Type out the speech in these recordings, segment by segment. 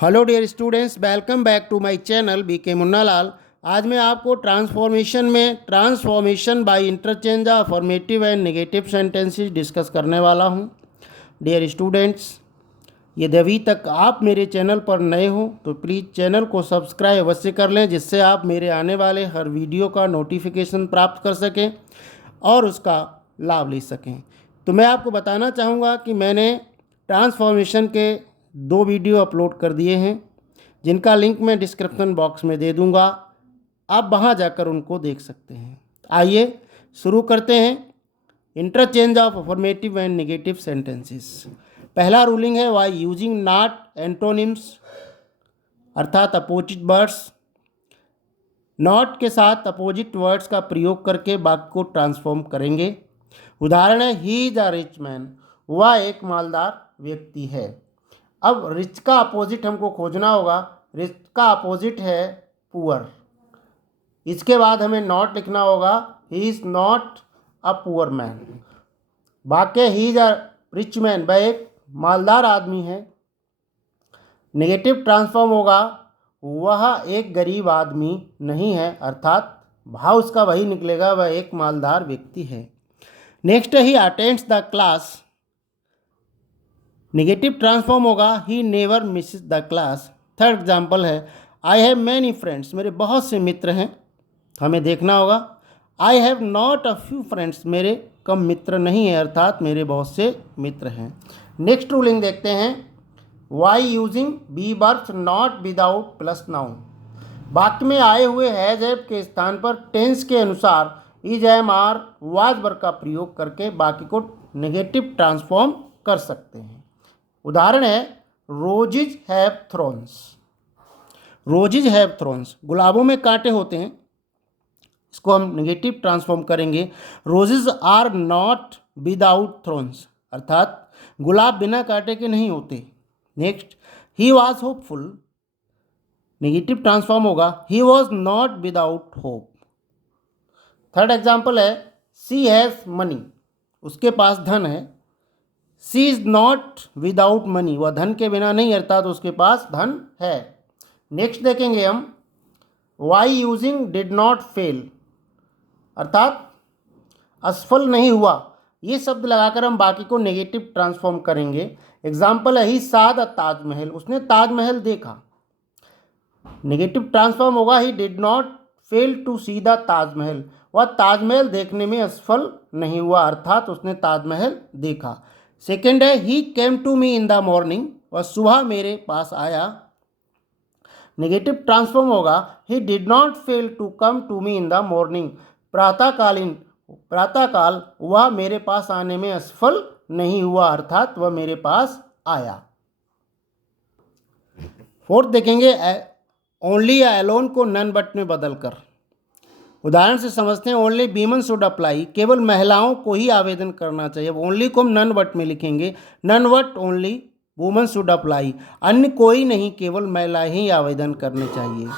Hello dear students, welcome back to my channel BK Munnalal. आज मैं आपको transformation by interchange of affirmative and negative sentences discuss करने वाला हूं। डियर स्टूडेंट्स, यदि अभी तक आप मेरे चैनल पर नए हो तो प्लीज़ चैनल को सब्सक्राइब अवश्य कर लें, जिससे आप मेरे आने वाले हर वीडियो का नोटिफिकेशन प्राप्त कर सकें और उसका लाभ ले सकें। तो मैं आपको बताना चाहूँगा कि मैंने ट्रांसफॉर्मेशन के 2 वीडियो अपलोड कर दिए हैं, जिनका लिंक मैं डिस्क्रिप्शन बॉक्स में दे दूँगा। आप वहाँ जाकर उनको देख सकते हैं। आइए शुरू करते हैं। Interchange of affirmative and negative sentences. पहला रूलिंग है वाई यूजिंग नॉट एंटोनिम्स, अर्थात अपोजिट वर्ड्स। नॉट के साथ अपोजिट वर्ड्स का प्रयोग करके वाक्य को ट्रांसफॉर्म करेंगे। उदाहरण है, he is a rich man, वह एक मालदार व्यक्ति है। अब रिच का अपोजिट हमको खोजना होगा। रिच का अपोजिट है पुअर। इसके बाद हमें नॉट लिखना होगा, he is not a poor man. वाक्य he is a rich man, वह एक मालदार आदमी है। नेगेटिव ट्रांसफॉर्म होगा, वह एक गरीब आदमी नहीं है, अर्थात भाव उसका वही निकलेगा, वह एक मालदार व्यक्ति है। नेक्स्ट है, he attends the class. Negative transform होगा, he never misses the class. Third example है, आई हैव मैनी फ्रेंड्स, मेरे बहुत से मित्र हैं। हमें देखना होगा, I have not a few friends, मेरे कम मित्र नहीं हैं, अर्थात मेरे बहुत से मित्र हैं। नेक्स्ट रूलिंग देखते हैं, by using be verbs not without plus noun. वाक्य में आए हुए हैज हैव के स्थान पर टेंस के अनुसार is am are was verb का प्रयोग करके वाक्य को नेगेटिव ट्रांसफॉर्म कर सकते हैं। उदाहरण है, roses have thorns. Roses have thorns, गुलाबों में कांटे होते हैं। इसको हम नेगेटिव ट्रांसफॉर्म करेंगे, roses are not without thorns, अर्थात गुलाब बिना कांटे के नहीं होते। Next, he was hopeful. Negative transform होगा, he was not without hope. Third example है, सी हैज़ मनी, उसके पास धन है। She is not without money, वह धन के बिना नहीं, अर्थात उसके पास धन है। नेक्स्ट देखेंगे हम, by using did not fail, अर्थात असफल नहीं हुआ। ये शब्द लगाकर हम बाकी को नेगेटिव ट्रांसफॉर्म करेंगे। एग्जाम्पल है, ही साद अ ताजमहल, उसने ताजमहल देखा। नेगेटिव ट्रांसफॉर्म होगा, he did not fail to see the Taj Mahal, वह ताजमहल देखने में असफल नहीं हुआ, अर्थात उसने ताजमहल देखा। सेकेंड है, he came to me in the morning, वह सुबह मेरे पास आया। नेगेटिव ट्रांसफॉर्म होगा, he did not fail to come to me in the morning, प्रातःकाल वह मेरे पास आने में असफल नहीं हुआ, अर्थात वह मेरे पास आया। फोर्थ देखेंगे, ओनली अलोन को नन बट में बदलकर। उदाहरण से समझते हैं, ओनली वीमेन शुड अप्लाई, केवल महिलाओं को ही आवेदन करना चाहिए। ओनली को हम नन बट में लिखेंगे, none but only women should apply, अन्य कोई नहीं, केवल महिलाएं ही आवेदन करने चाहिए।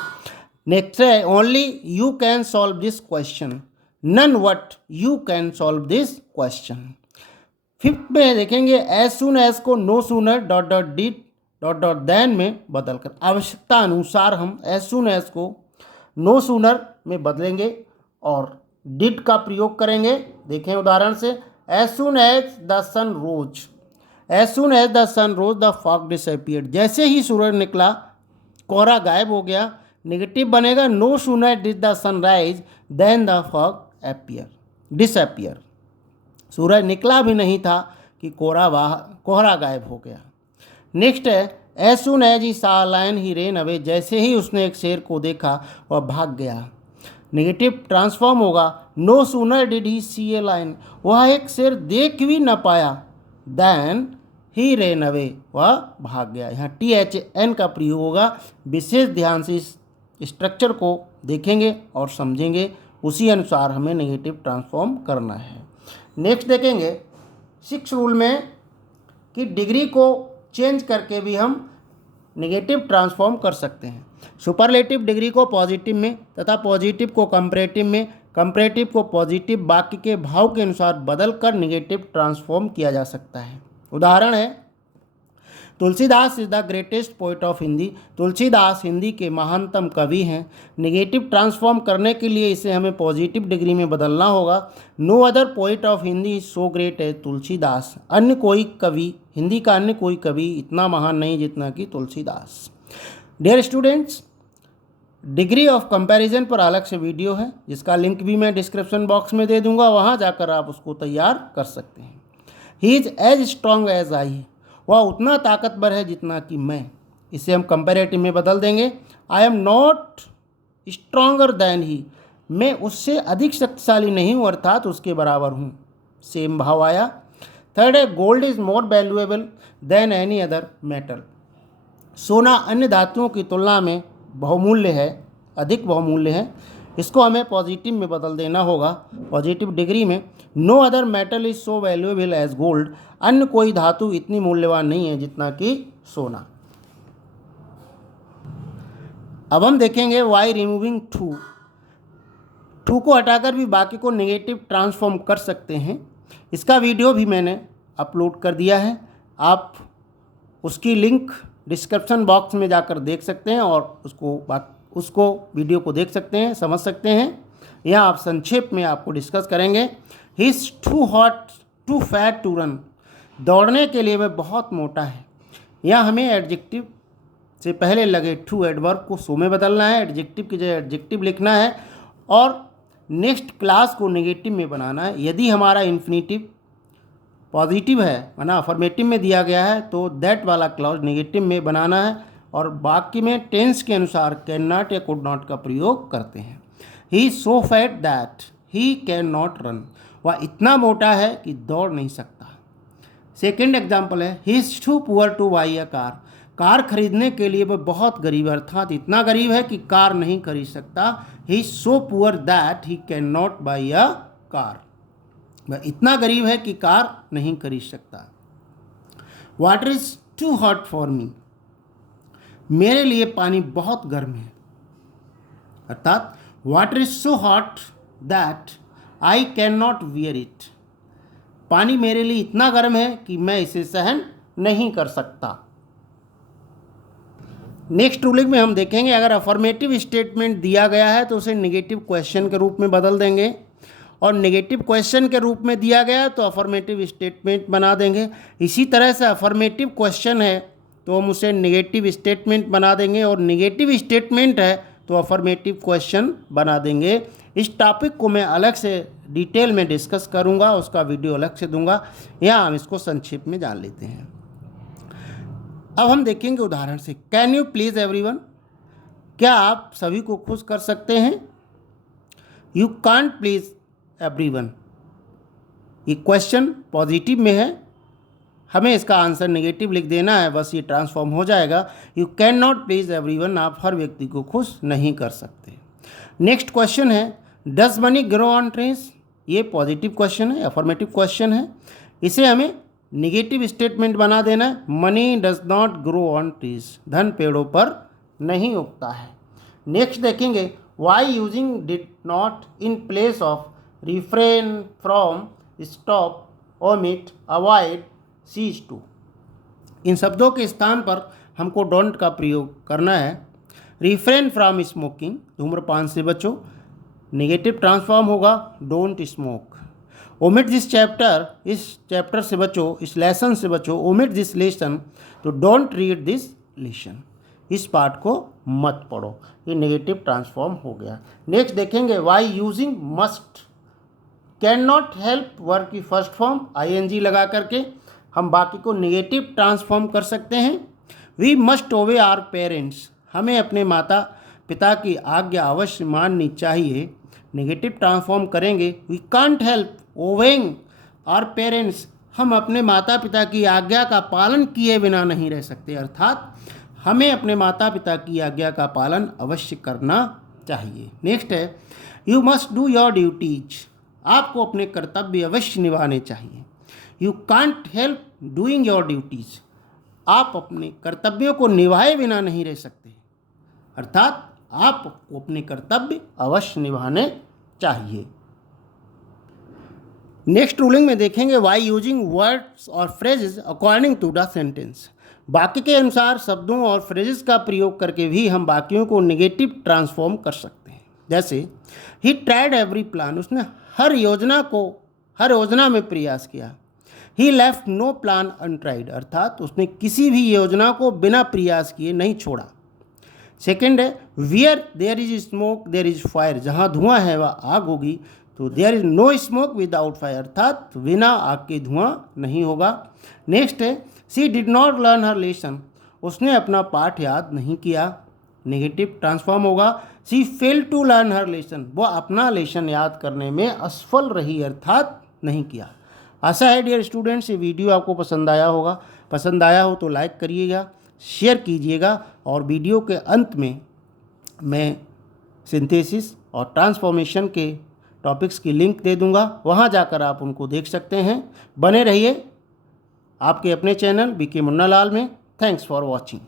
नेक्स्ट है, only you can solve this question, none but you can solve this question. Fifth में देखेंगे, एज सुन एज को no sooner dot dot did dot dot then में बदलकर। आवश्यकता अनुसार हम एज सुन एज को नो सूनर में बदलेंगे और डिड का प्रयोग करेंगे। देखें उदाहरण से, as soon as the sun rose, as soon as the sun rose the fog disappeared, जैसे ही सूरज निकला कोहरा गायब हो गया। नेगेटिव बनेगा, no sooner did the sun rise than the fog disappear, सूरज निकला भी नहीं था कि कोहरा गायब हो गया। नेक्स्ट है, एज सुन एज ही सा लायन ही रेन अवे, जैसे ही उसने एक शेर को देखा वह भाग गया। नेगेटिव ट्रांसफॉर्म होगा, no sooner did he see a lion, वह एक शेर देख भी न पाया, देन ही रेन अवे, वह भाग गया। यहाँ THN का प्रयोग होगा। विशेष ध्यान से इस स्ट्रक्चर को देखेंगे और समझेंगे, उसी अनुसार हमें नेगेटिव ट्रांसफॉर्म करना है। नेक्स्ट देखेंगे 6 रूल में कि डिग्री को चेंज करके भी हम नेगेटिव ट्रांसफॉर्म कर सकते हैं। सुपरलेटिव डिग्री को पॉजिटिव में तथा पॉजिटिव को कंपैरेटिव में, कंपैरेटिव को पॉजिटिव वाक्य के भाव के अनुसार बदलकर नेगेटिव ट्रांसफॉर्म किया जा सकता है। उदाहरण है, Tulsidas is the greatest poet of Hindi. Tulsidas Hindi के महानतम कवि हैं। नेगेटिव ट्रांसफॉर्म करने के लिए इसे हमें पॉजिटिव डिग्री में बदलना होगा। No other poet of Hindi is so great as Tulsidas. अन्य कोई कवि, हिंदी का अन्य कोई कवि इतना महान नहीं जितना कि Tulsidas. Dear students, degree of comparison पर अलग से वीडियो है जिसका लिंक भी मैं डिस्क्रिप्शन बॉक्स में दे दूंगा, वहाँ जाकर आप उसको तैयार कर सकते हैं। He is as strong as I. वह उतना ताकतवर है जितना कि मैं। इसे हम कंपैरेटिव में बदल देंगे। I am not stronger than he. मैं उससे अधिक शक्तिशाली नहीं हूँ अर्थात उसके बराबर हूँ। सेम भाव आया। थर्ड है gold is more valuable then any other metal. सोना अन्य धातुओं की तुलना में बहुमूल्य है, अधिक बहुमूल्य है। इसको हमें पॉजिटिव में बदल देना होगा, पॉजिटिव डिग्री में। No other metal is so valuable as gold. अन्य कोई धातु इतनी मूल्यवान नहीं है जितना कि सोना। अब हम देखेंगे वाई रिमूविंग टू। टू को हटाकर भी बाकी को नेगेटिव ट्रांसफॉर्म कर सकते हैं। इसका वीडियो भी मैंने अपलोड कर दिया है, आप उसकी लिंक डिस्क्रिप्शन बॉक्स में जाकर देख सकते हैं और उसको वीडियो को देख सकते हैं, समझ सकते हैं। यहाँ आप संक्षेप में आपको डिस्कस करेंगे। He is too hot too fat to run. दौड़ने के लिए वह बहुत मोटा है। यहाँ हमें एडजेक्टिव से पहले लगे टू एडवर्ब को सो में बदलना है, एडजेक्टिव की जगह एडजेक्टिव लिखना है और नेक्स्ट क्लास को नेगेटिव में बनाना है। यदि हमारा इन्फिनेटिव पॉजिटिव है माना अफर्मेटिव में दिया गया है तो दैट वाला क्लॉज नेगेटिव में बनाना है और बाकी में टेंस के अनुसार कैन नॉट या कुड नॉट का प्रयोग करते हैं। ही is so fat that he can not run. वह इतना मोटा है कि दौड़ नहीं सकता। सेकेंड एग्जाम्पल है he is too poor to buy a car. Car खरीदने के लिए वह बहुत गरीब है अर्थात इतना गरीब है कि कार नहीं खरीद सकता। He is so poor that he can not buy a car. वह इतना गरीब है कि कार नहीं खरीद सकता। Water is too hot for me. मेरे लिए पानी बहुत गर्म है अर्थात water is so hot that I can not bear it. पानी मेरे लिए इतना गर्म है कि मैं इसे सहन नहीं कर सकता। नेक्स्ट रूलिंग में हम देखेंगे अगर अफर्मेटिव स्टेटमेंट दिया गया है तो उसे नेगेटिव क्वेश्चन के रूप में बदल देंगे और नेगेटिव क्वेश्चन के रूप में दिया गया तो अफर्मेटिव स्टेटमेंट बना देंगे। इसी तरह से अफर्मेटिव क्वेश्चन है तो हम उसे नेगेटिव स्टेटमेंट बना देंगे और नेगेटिव स्टेटमेंट है तो अफर्मेटिव क्वेश्चन बना देंगे। इस टॉपिक को मैं अलग से डिटेल में डिस्कस करूंगा, उसका वीडियो अलग से दूंगा। यहाँ हम इसको संक्षेप में जान लेते हैं। अब हम देखेंगे उदाहरण से। Can you please everyone. क्या आप सभी को खुश कर सकते हैं। You can't please everyone. ये क्वेश्चन पॉजिटिव में है, हमें इसका आंसर नेगेटिव लिख देना है, बस ये ट्रांसफॉर्म हो जाएगा। You can not please everyone. आप हर व्यक्ति को खुश नहीं कर सकते। नेक्स्ट क्वेश्चन है does money grow on trees. ये पॉजिटिव क्वेश्चन है, अफर्मेटिव क्वेश्चन है। इसे हमें नेगेटिव स्टेटमेंट बना देना है। Money does not grow on trees. धन पेड़ों पर नहीं उगता है। नेक्स्ट देखेंगे by using did not in place of refrain from, stop, omit, avoid, cease to. इन शब्दों के स्थान पर हमको डोंट का प्रयोग करना है। रिफ्रेन फ्रॉम स्मोकिंग, धूम्रपान से बचो, नेगेटिव ट्रांसफॉर्म होगा don't smoke. Omit this chapter, इस चैप्टर से बचो, इस लेसन से बचो। ओमिट दिस लेसन, तो डोंट रीड दिस लेसन, इस पार्ट को मत पढ़ो। ये नेगेटिव ट्रांसफॉर्म हो गया। नेक्स्ट देखेंगे by using must can not help verb की फर्स्ट फॉर्म आईएनजी लगा करके हम बाकी को नेगेटिव ट्रांसफॉर्म कर सकते हैं। We must obey our parents. हमें अपने माता पिता की आज्ञा अवश्य माननी चाहिए। नेगेटिव ट्रांसफॉर्म करेंगे we can't help obeying our parents. हम अपने माता पिता की आज्ञा का पालन किए बिना नहीं रह सकते अर्थात हमें अपने माता पिता की आज्ञा का पालन अवश्य करना चाहिए। नेक्स्ट है you must do your duties. आपको अपने कर्तव्य अवश्य निभाने चाहिए। You can't help doing your duties. आप अपने कर्तव्यों को निभाए बिना नहीं रह सकते अर्थात आपको अपने कर्तव्य अवश्य निभाने चाहिए। नेक्स्ट रूलिंग में देखेंगे वाई यूजिंग वर्ड्स और phrases according to the sentence. वाक्य के अनुसार शब्दों और फ्रेजेस का प्रयोग करके भी हम वाक्यों को नेगेटिव ट्रांसफॉर्म कर सकते हैं। जैसे ही ट्राइड एवरी प्लान, उसने हर योजना में प्रयास किया। ही लेफ्ट नो प्लान अनट्राइड, अर्थात उसने किसी भी योजना को बिना प्रयास किए नहीं छोड़ा। सेकेंड है where there is smoke there is fire, जहाँ धुआं है वह आग होगी। तो there is no smoke without fire, अर्थात बिना आग के धुआं नहीं होगा। नेक्स्ट है she did not learn her lesson, उसने अपना पाठ याद नहीं किया। नेगेटिव ट्रांसफॉर्म होगा she fail to learn her lesson, वो अपना लेसन याद करने में असफल रही, अर्थात नहीं किया। आशा है डियर स्टूडेंट्स ये वीडियो आपको पसंद आया होगा। पसंद आया हो तो लाइक करिएगा, शेयर कीजिएगा, और वीडियो के अंत में मैं सिंथेसिस और ट्रांसफॉर्मेशन के टॉपिक्स की लिंक दे दूंगा, वहां जाकर आप उनको देख सकते हैं। बने रहिए आपके अपने चैनल बीके मुन्ना लाल में। Thanks for watching.